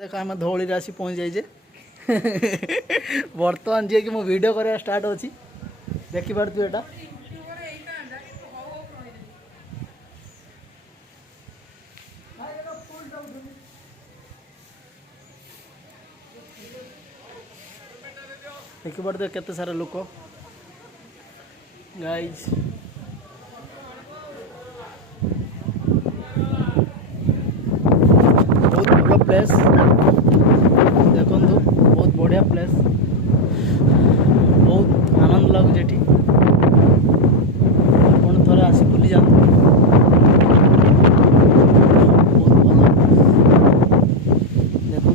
देख आम धौली आसी पहुँच जाइए बर्तमान जी कि मो वीडियो करवा स्टार्ट अच्छी देखिपु एटा देखिपे केते सारा लोक गाइज बहुत बड़ा प्लेस देखु बहुत बढ़िया प्लेस बहुत आनंद लगुच एटी आपण थोड़े आसी बुली जातु बहुत भल देखु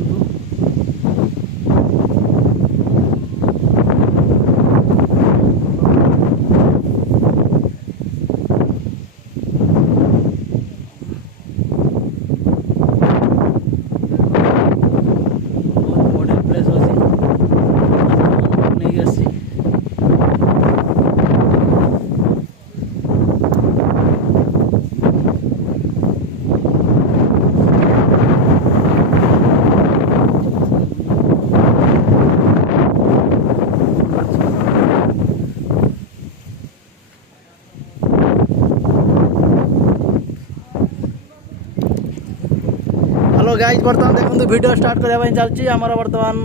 हेलो गाइज बर्तमान देखो वीडियो स्टार्ट करने चलती आमर बर्तमान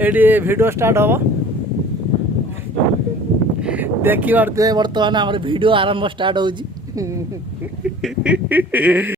ये वीडियो स्टार्ट हम देखिए बर्तमान आम वीडियो आरंभ स्टार्ट हो